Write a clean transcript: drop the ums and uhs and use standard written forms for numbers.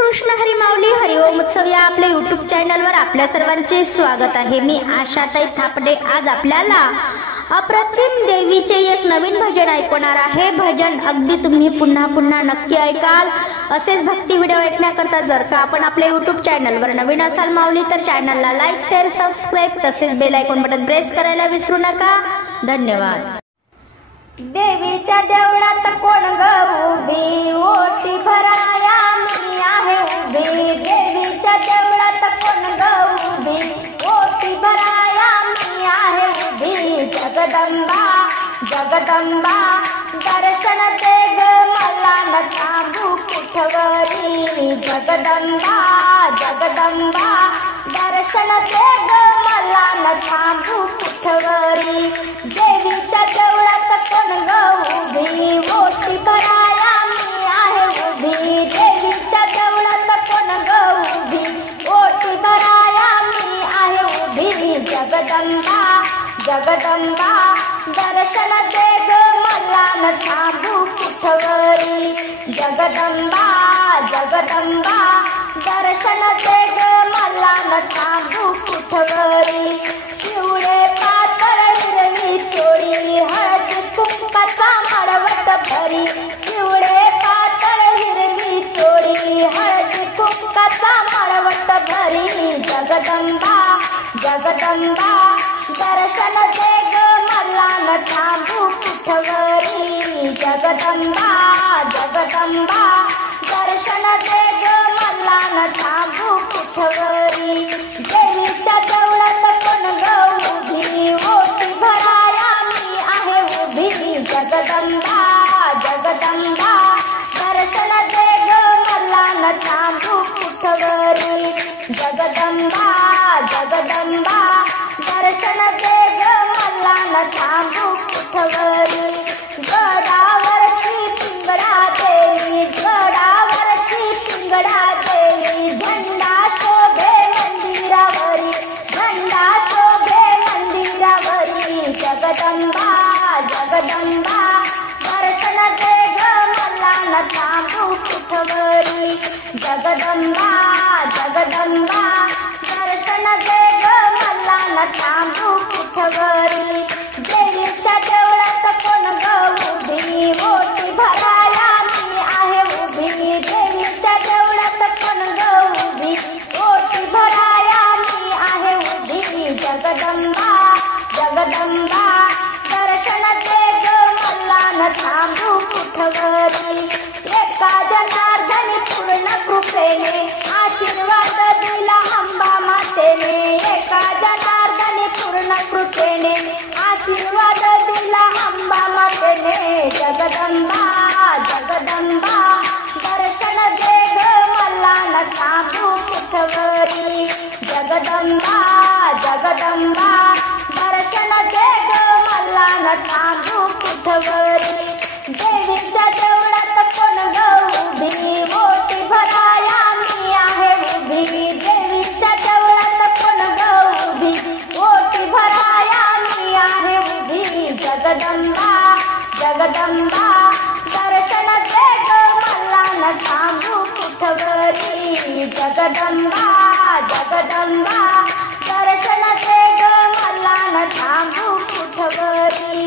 कृष्ण हरी माऊली हरिओम उत्सव या आपल्या YouTube चॅनलवर आपल्या सर्वांचे स्वागत आहे। मी आशाताई थापडे आज आपल्याला अप्रतिम देवीचे एक नवीन भजन ऐकवणार आहे। भजन अगदी तुम्ही पुन्हा पुन्हा नक्की ऐकाल। असेच भक्ती व्हिडिओ ऐकण्याकरता जर का आपण आपल्या YouTube चॅनलवर नवीन असाल माऊली तर चॅनलला लाईक शेअर सबस्क्राइब तसेच बेल आयकॉन बटन प्रेस करायला विसरू नका। धन्यवाद। देवीच्या देवळात कोण उभी ओटी भराया मी आहे उभी। देवीच्या देवळात कोण उभी ओटी भराया मी आहे उभी। जगदंबा जगदंबा दर्शन दे ग मला न थांबू कुठवरी। जगदंबा जगदंबा दर्शन दे ग मला न थांबू कुठवरी। देवीच्या देवळात कोण उभी ओटी भराया मी आहे उभी। देवीच्या देवळात कोण उभी ओटी भराया मी आहे उभी। जगदंबा जगदंबा दर्शन दे ग मला न थांबू कुठवरी। जगदंबा जगदंबा दर्शन दे ग मला न थांबू कुठवरी। पिवळे पातळ हिरवी चोळी हळदी कुंकाचा मळवट भरी। पिवळे पातळ हिरवी चोळी हळदी कुंकाचा मळवट भरी। जगदंबा जगदंबा दर्शन दे ग मला न थांबू कुठवरी। जगदंबा जगदंबा दर्शन दे ग मला न थांबू कुठवरी। देवीच्या देवळात कोण उभी ओटी भराया मी आहे उभी। जगदंबा जगदंबा दर्शन दे ग मला न थांबू कुठवरी। जगदंबा जगदंबा दर्शन दे ग मला न थांबू कुठवरी। गडावरची पिंगळा देवी गडावरची पिंगळा देवी झंडा शोभे मंदिरावरी झंडा शोभे मंदिरावरी। जगदंबा जगदंबा दर्शन दे ग मला न थांबू कुठवरी। जगदंबा जगदंबा दर्शन दे ग मला न थांबू कुठवरी। देवीच्या देवळात कोण उभी ओटी भराया मी आहे उभी। देवीच्या देवळात कोण उभी ओटी भराया मी आहे उभी। जगदंबा जगदंबा दर्शन दे ग मला न थांबू कुठवरी। एका जनार्दनी पूर्ण कृपेने आशीर्वाद दिला अंबा मातेने। एका जनार्दनी पूर्ण कृपेने आशीर्वाद दिला अंबा मातेने। जगदंबा जगदंबा दर्शन दे ग मला न थांबू कुठवरी। जगदंबा जगदंबा दर्शन दे ग मला न थांबू कुठवरी। देवीच्या देवळात कोण उभी ओटी भराया मी आहे उभी। देवीच्या देवळात कोण उभी ओटी भराया मी आहे उभी। जगदंबा जगदंबा दर्शन दे ग मला न थांबू कुठवरी। जगदंबा जगदंबा दर्शन दे ग मला न थांबू कुठवरी।